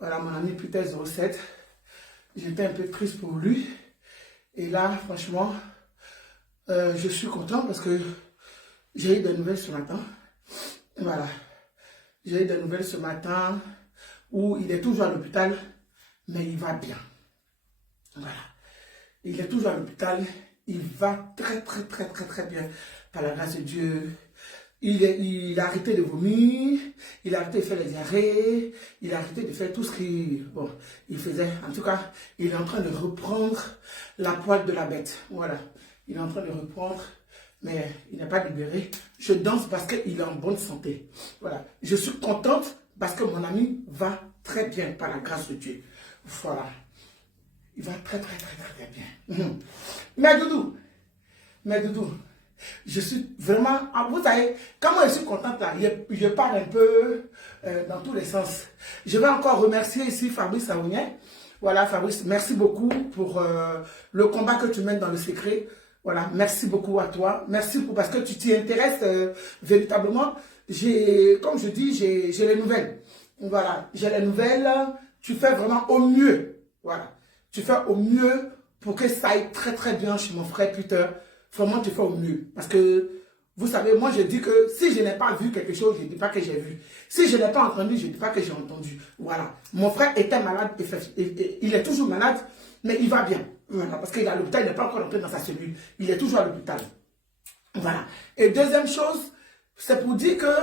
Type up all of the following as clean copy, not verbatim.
Voilà, mon ami Peter 07. J'étais un peu triste pour lui. Et là, franchement, je suis content parce que j'ai eu des nouvelles ce matin. Voilà. J'ai eu des nouvelles ce matin où il est toujours à l'hôpital, mais il va bien. Voilà. Il est toujours à l'hôpital. Il va très bien. Par la grâce de Dieu. Il a arrêté de vomir, il a arrêté de faire les diarrhées, il a arrêté de faire tout ce qu'il il faisait. En tout cas, il est en train de reprendre la poêle de la bête. Voilà. Il est en train de reprendre, mais il n'est pas libéré. Je danse parce qu'il est en bonne santé. Voilà. Je suis contente parce que mon ami va très bien par la grâce de Dieu. Voilà. Il va très bien. Mais Doudou, je suis vraiment, vous savez, quand moi je suis contente là, je parle un peu dans tous les sens. Je vais encore remercier ici Fabrice Aounien. Voilà Fabrice, merci beaucoup pour le combat que tu mènes dans le secret. Voilà, merci beaucoup à toi. Merci parce que tu t'y intéresses véritablement. Comme je dis, j'ai les nouvelles. Voilà, j'ai les nouvelles. Tu fais vraiment au mieux. Voilà, tu fais au mieux pour que ça aille très bien chez mon frère Peter. Vraiment, tu fais au mieux. Parce que, vous savez, moi, je dis que si je n'ai pas vu quelque chose, je ne dis pas que j'ai vu. Si je n'ai pas entendu, je ne dis pas que j'ai entendu. Voilà. Mon frère était malade, il est toujours malade, mais il va bien. Voilà. Parce qu'il est à l'hôpital, il n'est pas encore entré dans sa cellule. Il est toujours à l'hôpital. Voilà. Et deuxième chose, c'est pour dire que,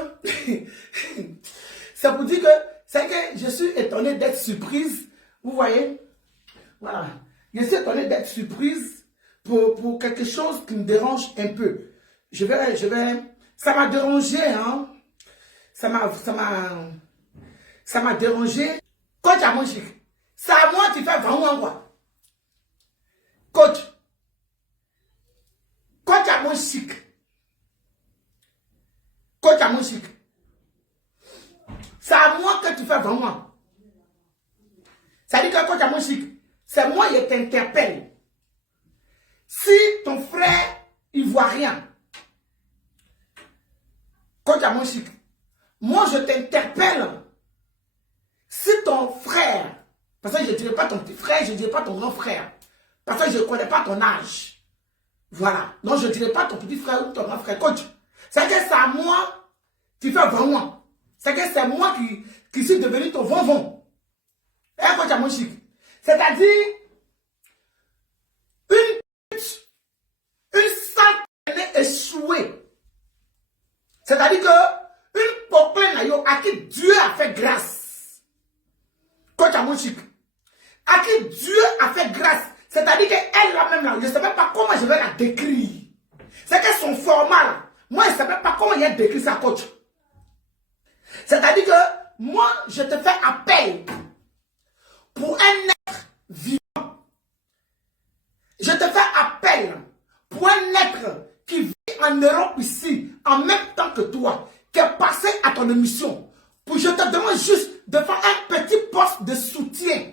c'est que je suis étonné d'être surprise. Vous voyez? Voilà. Je suis étonné d'être surprise pour quelque chose qui me dérange un peu. Ça m'a dérangé, hein. Ça m'a dérangé. Coach à mon chic. C'est à moi qui fais vraiment quoi. Coach à mon chic. Coach à mon chic. C'est à moi que tu fais vraiment. Ça dit que coach à mon chic, c'est moi qui t'interpelle. Si ton frère, il voit rien, coach à mon chic, moi je t'interpelle. Si ton frère, parce que je ne dirais pas ton petit frère, je ne dirais pas ton grand frère, parce que je ne connais pas ton âge. Voilà. Donc je ne dirais pas ton petit frère ou ton grand frère. Coach, c'est que c'est à moi qui fait vraiment. C'est que c'est moi qui suis devenu ton vonvon. Coach à mon chic. C'est-à-dire, une sale échouée. C'est-à-dire que une poplin à qui Dieu a fait grâce. Coach à mon chic. À qui Dieu a fait grâce. C'est-à-dire qu'elle là même là, je ne sais même pas comment je vais la décrire. C'est que son format là, moi je ne sais même pas comment il a décrit ça, coach. C'est-à-dire que moi je te fais appel pour un être vivant. Je te fais appel pour un être qui vit en Europe ici, en même temps que toi, qui est passé à ton émission. Je te demande juste de faire un petit poste de soutien.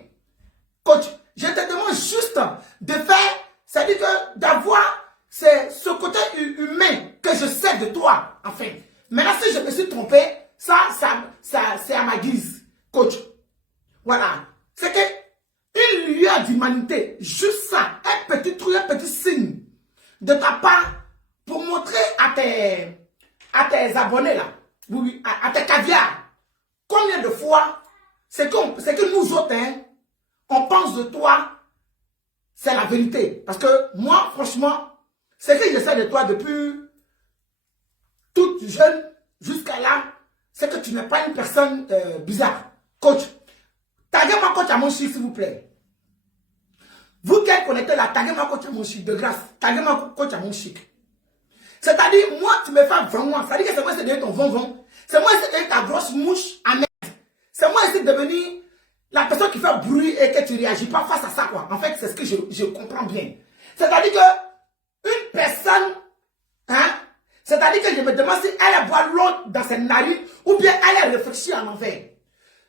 Coach, je te demande juste de faire, c'est-à-dire que d'avoir ce côté humain que je sais de toi, enfin. Maintenant, si je me suis trompé, ça c'est à ma guise, coach. Voilà. C'est que une lueur d'humanité, juste ça, un petit truc, un petit signe de ta part pour montrer à tes abonnés là, oui, à tes caviars, combien de fois c'est que nous autres, hein, on pense de toi, c'est la vérité. Parce que moi, franchement, ce que je sais de toi depuis toute jeune jusqu'à là, c'est que tu n'es pas une personne bizarre. Coach, taguez-moi coach à mon chic, s'il vous plaît. Vous qui êtes connectés là, taguez-moi coach à mon chic, de grâce. Taguez-moi coach à mon chic. C'est-à-dire, moi, tu me fais vraiment. C'est-à-dire que c'est moi qui ai ton vonvon. C'est moi qui ai ta grosse mouche à mettre. C'est moi qui est devenu la personne qui fait bruit et que tu ne réagis pas face à ça, quoi. En fait, c'est ce que je comprends bien. C'est-à-dire que une personne, hein, c'est-à-dire que je me demande si elle boit l'eau dans ses narines ou bien elle réfléchit en envers.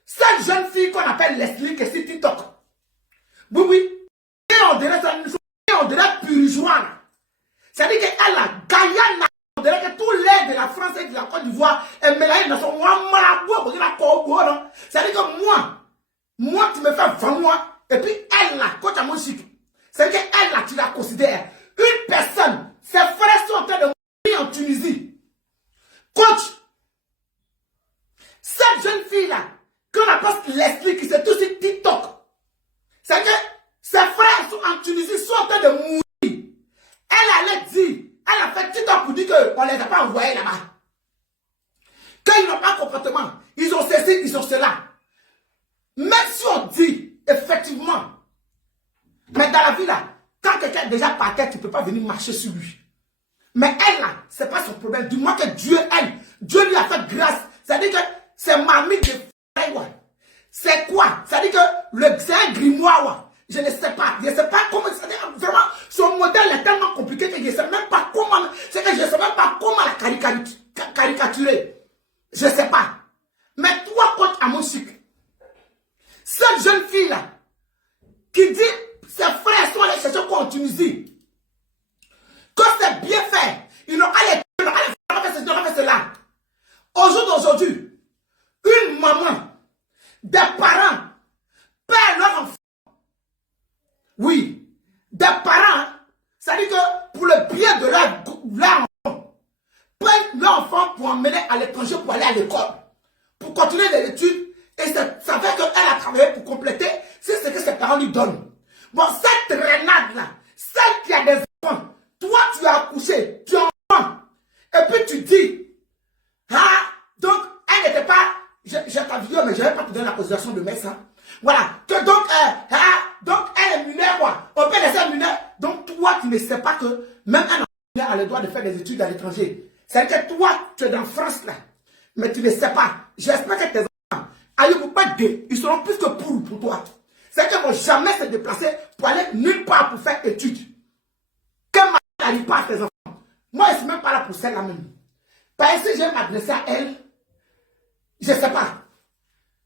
Cette jeune fille qu'on appelle Leslie, qui est sur TikTok. Oui. Et on dirait ça, on dirait purgeoire. C'est-à-dire qu'elle a Guyana, on dirait que tout l'air de la France et de la Côte d'Ivoire est mélangé dans son marabout, c'est-à-dire que moi, Moi, tu me fais 20 mois. Et puis, elle là, coach à mon chic. C'est qu'elle là, tu la considères. Une personne, ses frères sont en train de mourir en Tunisie. Coach, cette jeune fille-là, qu'on appelle Leslie, qui s'est tout sur TikTok, c'est que ses frères sont en Tunisie, sont en train de mourir. Elle allait dire, elle a fait TikTok pour dire qu'on ne les a pas envoyés là-bas. Quand ils n'ont pas de comportement, ils ont ceci, ils ont cela. Même si on dit, effectivement, mais dans la vie là, quand quelqu'un est déjà par terre, tu ne peux pas venir marcher sur lui. Mais elle là, ce n'est pas son problème. Du moins que Dieu, Dieu lui a fait grâce. C'est-à-dire que c'est mamie de frère. C'est quoi? C'est-à-dire que c'est un grimoire. Je ne sais pas. Je ne sais pas comment. Vraiment, son modèle est tellement compliqué que je ne sais même pas comment. C'est que je ne sais même pas comment la caricaturer. Je ne sais pas. Mais toi, coach à mon chic, cette jeune fille-là, qui dit ses frères sont allés chercher quoi en Tunisie. Quand c'est bien fait, ils n'ont pas fait cela. Au jour d'aujourd'hui, une maman, des parents, perdent leur enfant. Oui, des parents, ça dit que pour le bien de leur enfant, prennent leur enfant pour emmener à l'étranger pour aller à l'école, pour continuer les études. Et ça fait qu'elle a travaillé pour compléter, c'est ce que ses parents lui donnent. Bon, cette renade-là, celle qui a des enfants, toi tu as accouché, tu as un enfant, et puis tu dis, ah, donc elle n'était pas, j'ai ta vidéo, mais je ne vais pas te donner la considération de mettre ça. Voilà, que donc elle est mineure, quoi. On peut laisser mineure. Donc toi, tu ne sais pas que même un enfant a le droit de faire des études à l'étranger. C'est que toi, tu es dans France là, mais tu ne sais pas. J'espère que tes enfants, ils seront plus que pour toi. C'est qu'ils ne vont jamais se déplacer pour aller nulle part pour faire études. Qu'elle n'arrive pas à tes enfants. Moi, je ne suis même pas là pour celle-là même. Parce que si je vais m'adresser à elle, je ne sais pas.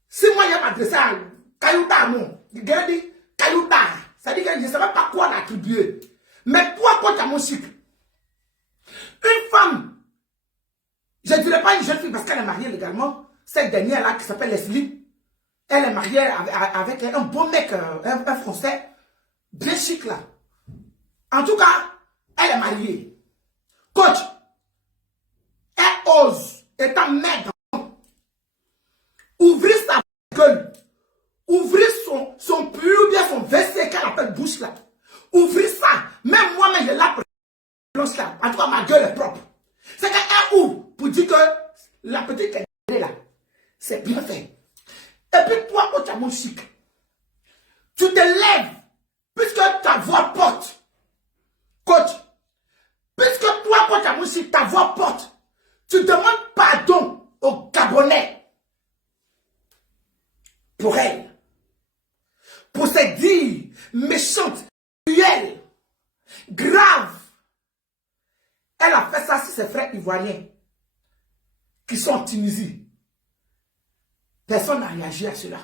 Si moi, je vais m'adresser à Kayouda, non. Je dis Kayouda. Ça dit que je ne sais même pas quoi l'attribuer. Mais toi, quand tu as mon chic, une femme, je ne dirais pas une jeune fille parce qu'elle est mariée légalement, cette dernière-là qui s'appelle Leslie, elle est mariée avec un bon mec, un Français, bien chic là. En tout cas, elle est mariée. Coach, elle ose, étant mère d'enfant, ouvrir sa gueule, ouvrir son pull ou bien son WC qu'elle appelle bouche là. Ouvrir ça. Même moi-même, je la blanche là. En tout cas, ma gueule est propre. C'est qu'elle ouvre pour dire que la petite est là. C'est bien fait. Et puis toi, coach à mon chic, tu te lèves, puisque ta voix porte. Coach, puisque toi, coach à mon chic, ta voix porte, tu demandes pardon aux Gabonais pour elle. Pour se dire méchante, cruelle, grave. Elle a fait ça sur ses frères ivoiriens qui sont en Tunisie. Personne n'a réagi à cela.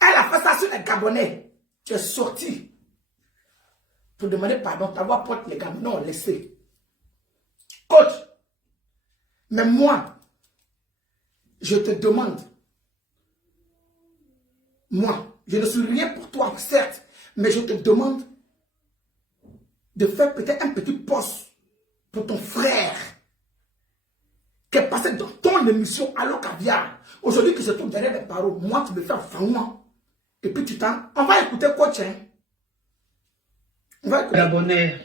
Elle a fait ça sur les Gabonais. Tu es sorti pour demander pardon. Ta voix porte les Gabonais, non, laissez. Coach, mais moi, je te demande, moi, je ne suis rien pour toi, certes, mais je te demande de faire peut-être un petit poste pour ton frère qui est passé dans ton émission Allo Caviar. Aujourd'hui, qui se trouve derrière les paroles, moi, tu me fais vraiment. Et puis tu t'en... On va écouter coach, hein. On va écouter. Gabonais,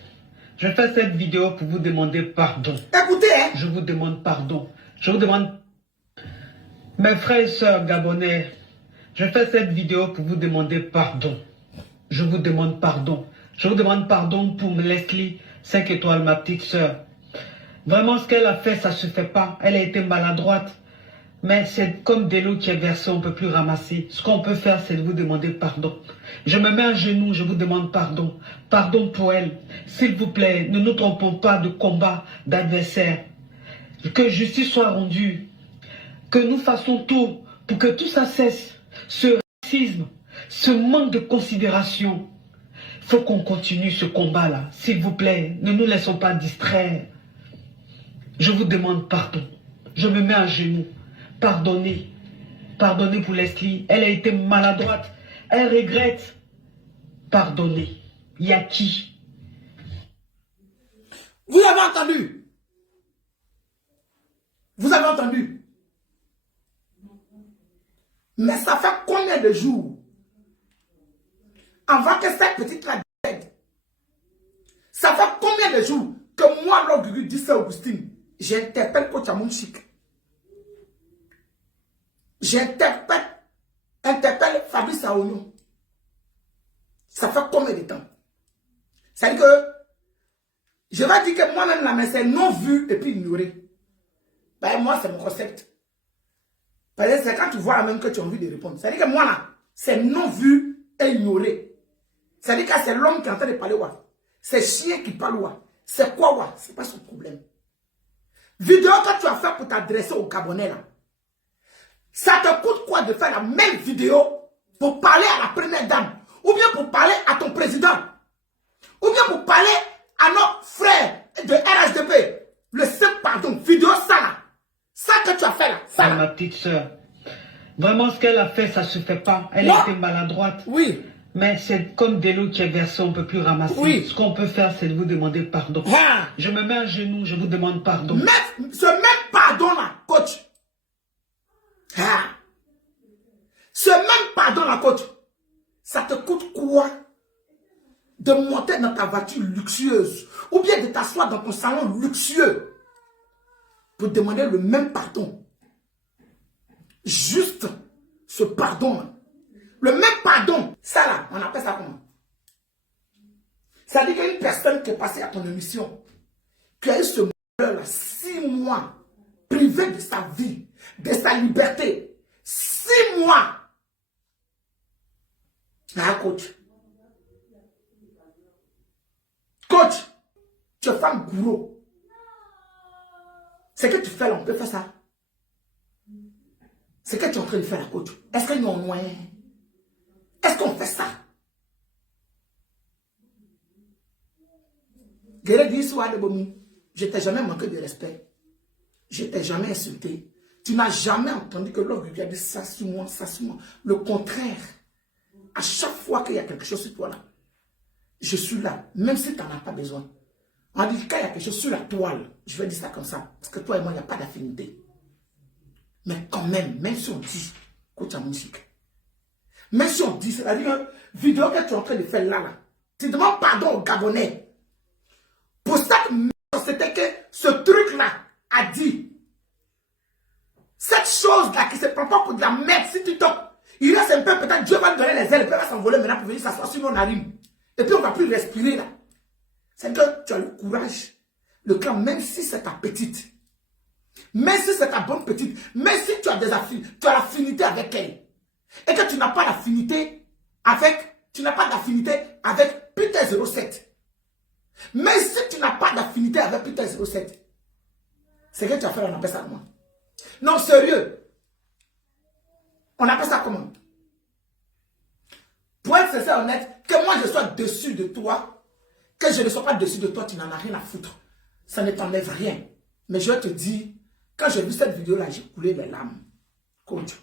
je fais cette vidéo pour vous demander pardon. Écoutez, hein. Je vous demande pardon. Je vous demande... Mes frères et sœurs gabonais, je fais cette vidéo pour vous demander pardon. Je vous demande pardon. Je vous demande pardon pour Leslie, 5 étoiles, ma petite sœur. Vraiment, ce qu'elle a fait, ça ne se fait pas. Elle a été maladroite. Mais c'est comme de l'eau qui est versée, on ne peut plus ramasser. Ce qu'on peut faire, c'est de vous demander pardon. Je me mets à genoux, je vous demande pardon. Pardon pour elle. S'il vous plaît, ne nous trompons pas de combat, d'adversaire. Que justice soit rendue. Que nous fassions tout pour que tout ça cesse. Ce racisme, ce manque de considération. Il faut qu'on continue ce combat-là. S'il vous plaît, ne nous laissons pas distraire. Je vous demande pardon. Je me mets à genoux. Pardonnez. Pardonnez pour Leslie. Elle a été maladroite. Elle regrette. Pardonnez. Il y a qui? Vous avez entendu? Vous avez entendu? Mais ça fait combien de jours avant que cette petite-là décède? Ça fait combien de jours que moi, lors du 10 Augustine, j'interpelle Coach Amounchik? J'interpelle Fabrice Aounion. Ça fait combien de temps? C'est-à-dire que je vais dire que moi-même, la c'est non vu et puis ignoré. Ben, moi, c'est mon concept. Parce que c'est quand tu vois même que tu as envie de répondre. C'est-à-dire que moi, là, c'est non vu et ignoré. C'est-à-dire que c'est l'homme qui est en train de parler, ouais. C'est le chien qui parle, ouais. C'est quoi, ouais? C'est pas son problème. Vidéo que tu as fait pour t'adresser aux Gabonais, là. Ça te coûte quoi de faire la même vidéo pour parler à la première dame? Ou bien pour parler à ton président? Ou bien pour parler à nos frères de RHDP? Le simple pardon, vidéo ça là. Ça que tu as fait là. Ça là. Ma petite soeur. Vraiment, ce qu'elle a fait, ça se fait pas. Elle Non. a été maladroite. Oui. Mais c'est comme de l'eau qui est versée, on ne peut plus ramasser. Oui. Ce qu'on peut faire, c'est de vous demander pardon. Ah. Je me mets à genoux, je vous demande pardon. Mais ce même pardon là, coach. Ah. Ce même pardon là, coach. Ça te coûte quoi de monter dans ta voiture luxueuse ou bien de t'asseoir dans ton salon luxueux pour demander le même pardon? Juste ce pardon là. Le même pardon. Ça là, on appelle ça comment? Ça veut dire qu'une personne qui est passée à ton émission, qui a eu ce malheur là, 6 mois, privé de sa vie, de sa liberté. 6 mois. Ah, coach. Coach, tu es femme gourou. C'est que tu fais là, on peut faire ça. C'est que tu es en train de faire la coach. Est-ce que nous en loin? Est-ce qu'on fait ça? Je t'ai jamais manqué de respect. Je t'ai jamais insulté. Tu n'as jamais entendu que l'homme lui a dit ça sur moi, ça sur moi. Le contraire. À chaque fois qu'il y a quelque chose sur toi là, je suis là, même si tu n'en as pas besoin. On dit qu'il y a quelque chose sur la toile, je vais dire ça comme ça, parce que toi et moi, il n'y a pas d'affinité. Mais quand même si on dit, coach Amounchik, même si on dit, c'est-à-dire que vidéo que tu es en train de faire là, tu demandes pardon aux Gabonais. Pour cette merde, c'était que ce truc-là a dit, cette chose-là qui se prend pas pour de la merde, si tu tombes, il reste un peu, peut-être Dieu va te donner les ailes, puis il va s'envoler maintenant pour venir s'asseoir sur nos narines. Et puis on ne va plus respirer là. C'est que tu as le courage, le clan, même si c'est ta petite, même si c'est ta bonne petite, même si tu as des affinités, tu as l'affinité avec elle, et que tu n'as pas d'affinité avec Peter 07. Même si tu n'as pas d'affinité avec Peter 07, c'est que tu as fait, on appelle ça comment? Non, sérieux. On appelle ça comment? Pour être sincère et honnête, que moi je sois dessus de toi, que je ne sois pas dessus de toi, tu n'en as rien à foutre. Ça ne t'enlève rien. Mais je te dis, quand j'ai vu cette vidéo-là, j'ai coulé les larmes. Coach.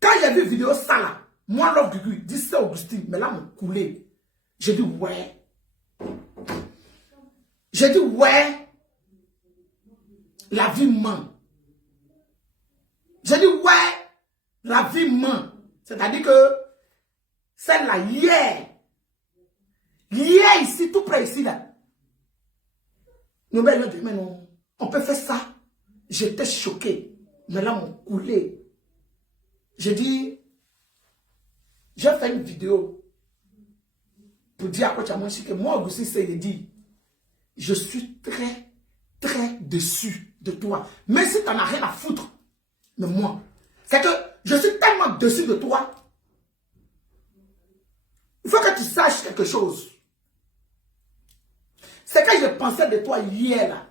Quand j'ai vu vidéo ça là, moi l'homme du Guy, dit ça Augustine, mais là m'ont coulé. J'ai dit ouais. J'ai dit ouais. La vie ment. J'ai dit ouais. La vie ment. C'est-à-dire que celle-là, hier ici, tout près ici, là. Nous, mais non, on peut faire ça. J'étais choqué. Mais là, m'ont coulé. J'ai dit, j'ai fait une vidéo pour dire à Coach Amounchik que moi, Augustin Seye dit, je suis très, très déçu de toi. Même si tu n'en as rien à foutre. Mais moi, c'est que je suis tellement déçu de toi. Il faut que tu saches quelque chose. C'est que je pensais de toi hier là.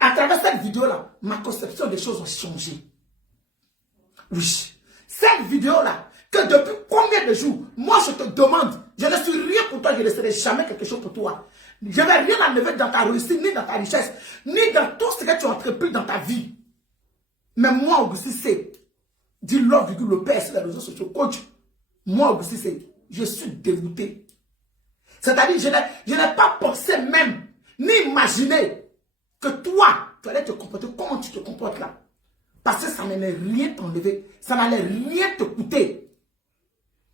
À travers cette vidéo là, ma conception des choses a changé. Oui. Cette vidéo là, que depuis combien de jours, moi je te demande, je ne suis rien pour toi, je ne serai jamais quelque chose pour toi. Je ne vais rien enlever dans ta réussite, ni dans ta richesse, ni dans tout ce que tu as entrepris dans ta vie. Mais moi, Augustin, c'est dit Love le père sur les réseaux sociaux. Coach, moi aussi, je suis dégoûté. C'est-à-dire, je n'ai pas pensé même, ni imaginé que toi, tu allais te comporter comment tu te comportes là. Parce que ça n'allait rien t'enlever, ça n'allait rien te coûter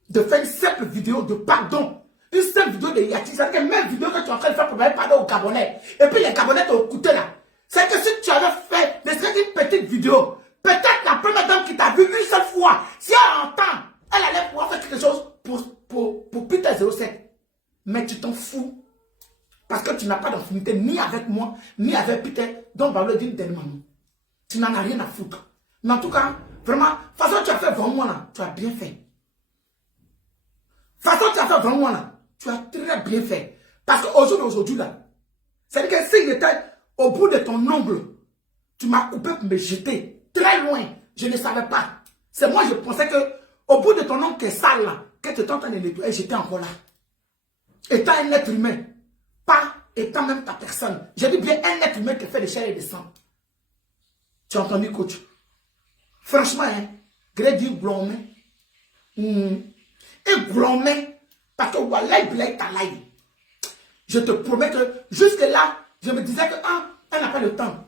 de faire une simple vidéo de pardon. Une simple vidéo de Yati. C'est-à-dire que même vidéo que tu es en train de faire pour demander pardon aux Gabonais. Et puis les Gabonais t'ont écouté là. C'est que si tu avais fait une petite vidéo, peut-être la première dame qui t'a vu une seule fois, si elle entend, elle allait pouvoir faire quelque chose pour Peter 07. Mais tu t'en fous. Parce que tu n'as pas d'affinité ni avec moi, ni avec Peter, dont va le dire tellement. Tu n'en as rien à foutre. Mais en tout cas, vraiment, façon tu as fait vraiment là, tu as bien fait. Façon tu as fait vraiment là, tu as très bien fait. Parce qu'aujourd'hui là, c'est-à-dire que s'il était au bout de ton ongle, tu m'as coupé pour me jeter très loin. Je ne savais pas. C'est moi, je pensais que au bout de ton ongle qui est sale là, que tu es en train de nettoyer, j'étais encore là. Étant un être humain, pas étant même ta personne. J'ai dit bien un être humain qui fait de chair et de sang. Tu as entendu, coach? Franchement, hein, Grady Glomé. Et Glomé, parce que Wallah, Blake Talaï. Je te promets que jusque-là, je me disais que, elle n'a pas le temps.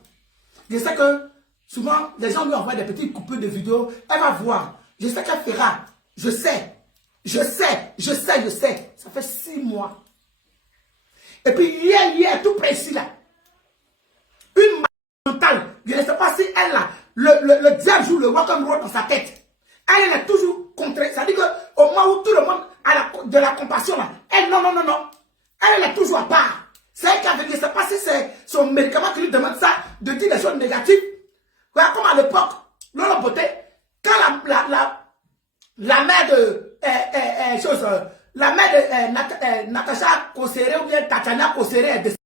Je sais que souvent, les gens lui envoient des petites coupures de vidéos. Elle va voir. Je sais qu'elle fera. Je sais. Ça fait 6 mois. Et puis hier, tout précis là. Une mentale. Je ne sais pas si elle a le diable joue le welcome road dans sa tête. Elle est toujours contre. Ça dit qu'au moment où tout le monde a de la compassion là, elle, non. Elle est toujours à part. C'est elle qui a vécu. Je ne sais pas si c'est son médicament qui lui demande ça, de dire des choses négatives. Voilà, comme à l'époque, Lolo Beauté, quand la mère de la mère de Natacha Kossere ou bien Tatiana Kossere est décédée.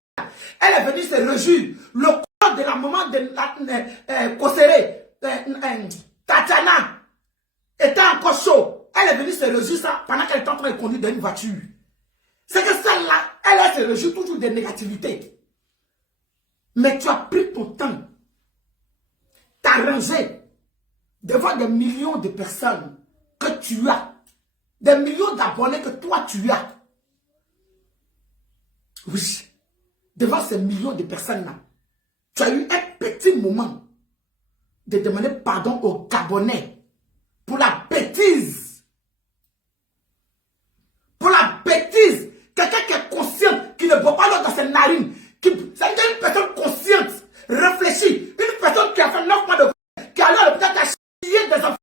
Elle est venue se réjouir. Le corps de la maman de Kossere, Tatiana, était encore chaud. Elle est venue se réjouir ça pendant qu'elle était en train de conduire dans une voiture. C'est que celle-là, elle se réjouit toujours des négativités. Mais tu as pris ton temps, t'arranger devant des millions de personnes que tu as, des millions d'abonnés que toi tu as. Oui, devant ces millions de personnes-là, tu as eu un petit moment de demander pardon aux Gabonais pour la bêtise. Pour la bêtise. Quelqu'un qui est conscient, qui ne boit pas l'eau dans ses narines, c'est-à-dire une personne consciente, réfléchie, une personne qui a fait 9 mois de qui a allé à l'hôpital, qui a chié des enfants.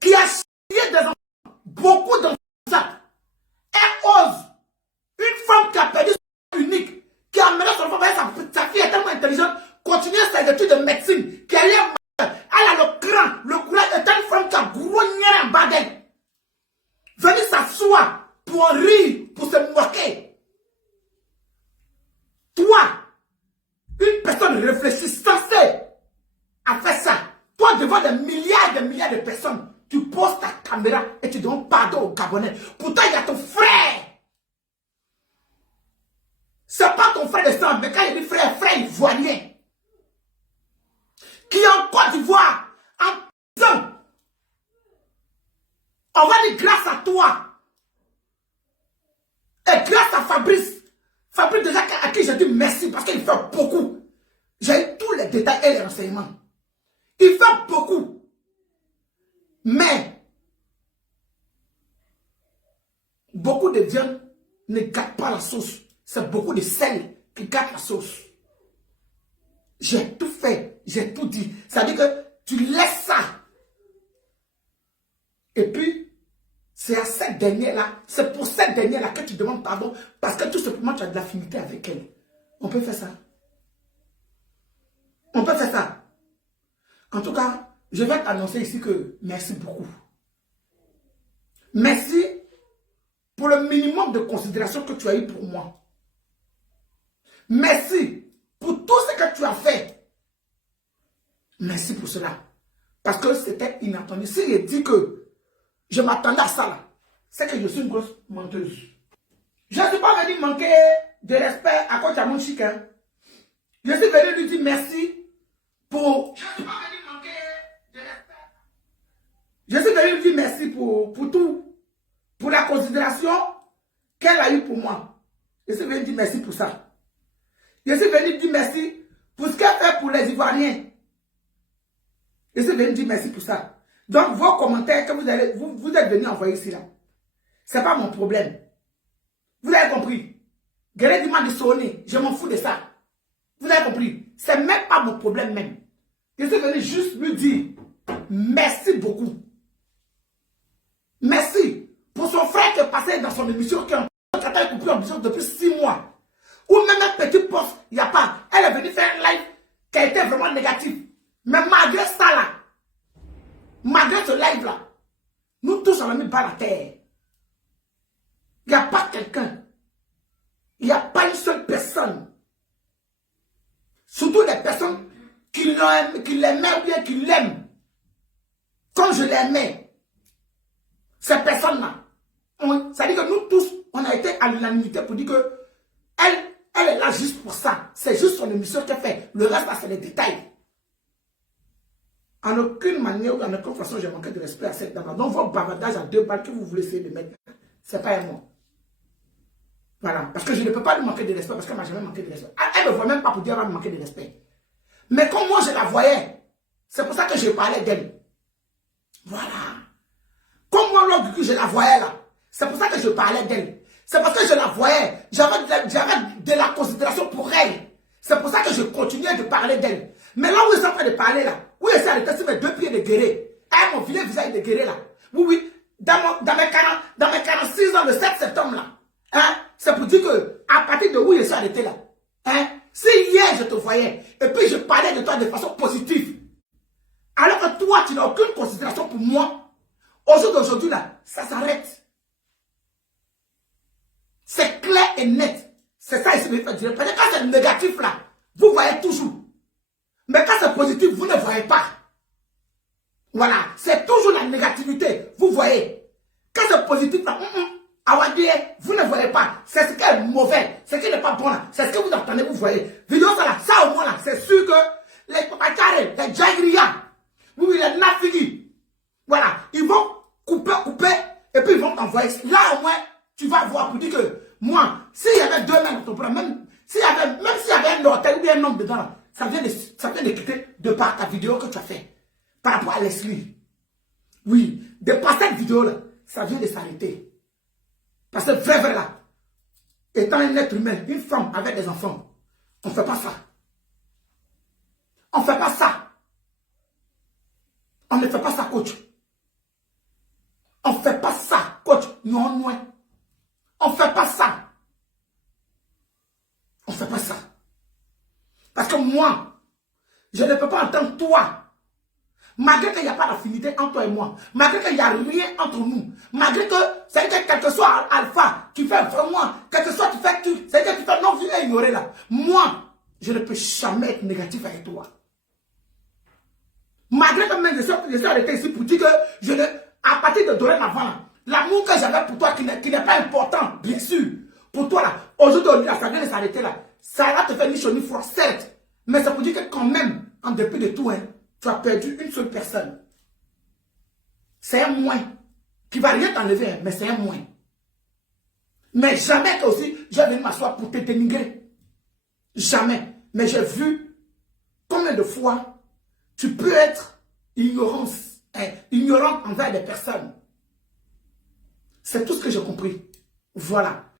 Qui a chié des enfants. Beaucoup d'enfants. Elle ose. Une femme qui a perdu son unique, qui a mené son enfant, sa fille est tellement intelligente, continue ses études de médecine, qui est allée elle a le cran, le courage, est une femme qui a grogné en bas d'elle. Venir s'asseoir pour rire, pour se moquer. Toi, une personne réfléchie, censée, a fait ça. Toi, devant des milliards et des milliards de personnes, tu poses ta caméra et tu demandes pardon aux Gabonais. Pourtant, il y a ton frère. C'est pas ton frère de sang, mais quand il dit frère, frère ivoirien, qui est en Côte d'Ivoire, en prison. On va dire grâce à toi. Et grâce à Fabrice. Fabrice déjà à qui j'ai dit merci parce qu'il fait beaucoup. J'ai eu tous les détails et les renseignements. Il fait beaucoup. Mais beaucoup de viande ne gâtent pas la sauce. C'est beaucoup de sel qui gâte la sauce. J'ai tout fait. J'ai tout dit. Ça veut dire que tu laisses ça. Et puis, c'est à cette dernière-là, c'est pour cette dernière-là que tu demandes pardon, parce que tout simplement tu as de l'affinité avec elle. On peut faire ça. On peut faire ça. En tout cas, je vais t'annoncer ici que merci beaucoup. Merci pour le minimum de considération que tu as eu pour moi. Merci pour tout ce que tu as fait. Merci pour cela. Parce que c'était inattendu. Si je dis que je m'attendais à ça là, c'est que je suis une grosse menteuse. Je ne suis pas venu manquer de respect à Coach Amoun Chic. Je suis venu lui dire merci pour... Je ne suis pas venu manquer merci pour tout. Pour la considération qu'elle a eue pour moi. Je suis venu dire merci pour ça. Je suis venu dire merci pour ce qu'elle fait pour les Ivoiriens. Je suis venu dire merci pour ça. Donc, vos commentaires que vous êtes venus envoyer ici, là, ce n'est pas mon problème. Vous avez compris? Guéret m'a dit sonner, je m'en fous de ça. Vous avez compris? C'est même pas mon problème même. Je suis venu juste lui dire merci beaucoup. Merci pour son frère qui est passé dans son émission, qui a coupé en émission depuis 6 mois. Ou même un petit poste, il n'y a pas. Elle est venue faire un live qui a été vraiment négatif. Mais malgré ça là, malgré ce live là, nous tous on a mis bas la terre. Il n'y a pas quelqu'un. Il n'y a pas une seule personne. Surtout les personnes qui l'aimaient ou bien qui l'aiment. Comme je l'aimais. Ces personnes-là. Ça dit que nous tous, on a été à l'unanimité pour dire que elle est là juste pour ça. C'est juste son émission qu'elle fait. Le reste, là, c'est les détails. En aucune manière ou en aucune façon, j'ai manqué de respect à cette dame-là. Donc, vos bavardages à 2 balles que vous voulez essayer de mettre, c'est pas un mot. Voilà. Parce que je ne peux pas lui manquer de respect parce qu'elle m'a jamais manqué de respect. Elle ne me voit même pas pour dire qu'elle m'a manqué de respect. Mais comme moi, je la voyais, c'est pour ça que je parlais d'elle. Voilà. Comme moi, lorsque je la voyais là, c'est pour ça que je parlais d'elle. C'est parce que je la voyais. J'avais de la considération pour elle. C'est pour ça que je continuais de parler d'elle. Mais là où ils sont en train de parler là, où ils sont arrêtés sur mes 2 pieds de guéret, mon vilain visage de guéret là. Oui, oui. Dans mes 46 ans, le 7 septembre là. Hein, c'est pour dire que à partir de où ils sont arrêtés là. Hein, si hier je te voyais, et puis je parlais de toi de façon positive, alors que toi tu n'as aucune considération pour moi, au jour d'aujourd'hui là, ça s'arrête. C'est clair et net. C'est ça ici, parce que quand c'est négatif là, vous voyez toujours. Mais quand c'est positif, vous ne voyez pas. Voilà, c'est toujours la négativité, vous voyez. Quand c'est positif là, vous ne voyez pas. C'est ce qui est mauvais, ce qui n'est pas bon là. C'est ce que vous entendez, vous voyez. Vidéo ça là, ça au moins là, c'est sûr que les papacharés, les jagrias, oui, les nafigi, voilà, ils vont couper, et puis ils vont t'envoyer. Là au moins, tu vas voir pour dire que moi, s'il y avait 2 mains dans ton bras, même s'il y avait un orteil ou bien un homme dedans, là, ça vient de quitter de par ta vidéo que tu as fait. Par rapport à Leslie. Oui, de par cette vidéo là, ça vient de s'arrêter. Parce que vrai là, étant un être humain, une femme avec des enfants, on ne fait pas ça. On ne fait pas ça. On ne fait pas ça, coach. On ne fait pas ça, coach. Non, non. On ne fait pas ça. On ne fait pas ça. Parce que moi, je ne peux pas entendre toi. Malgré qu'il n'y a pas d'affinité entre toi et moi, malgré qu'il n'y a rien entre nous, malgré que, c'est-à-dire que quel que soit Alpha, qui fait vraiment, quel que soit tu fais, c'est-à-dire que tu fais non vu et ignorer là, moi, je ne peux jamais être négatif avec toi. Malgré que même je suis arrêté ici pour dire que à partir de dorénavant, l'amour que j'avais pour toi, qui n'est pas important, bien sûr, pour toi là, aujourd'hui, ça vient de s'arrêter là, ça va te faire ni chaud ni froid, certes, mais ça veut dire que quand même, en dépit de tout, hein, tu as perdu une seule personne. C'est un moins. Qui ne va rien t'enlever, hein, mais c'est un moins. Mais jamais que aussi, je vais m'asseoir pour te dénigrer. Jamais. Mais j'ai vu combien de fois tu peux être ignorant envers des personnes. C'est tout ce que j'ai compris. Voilà.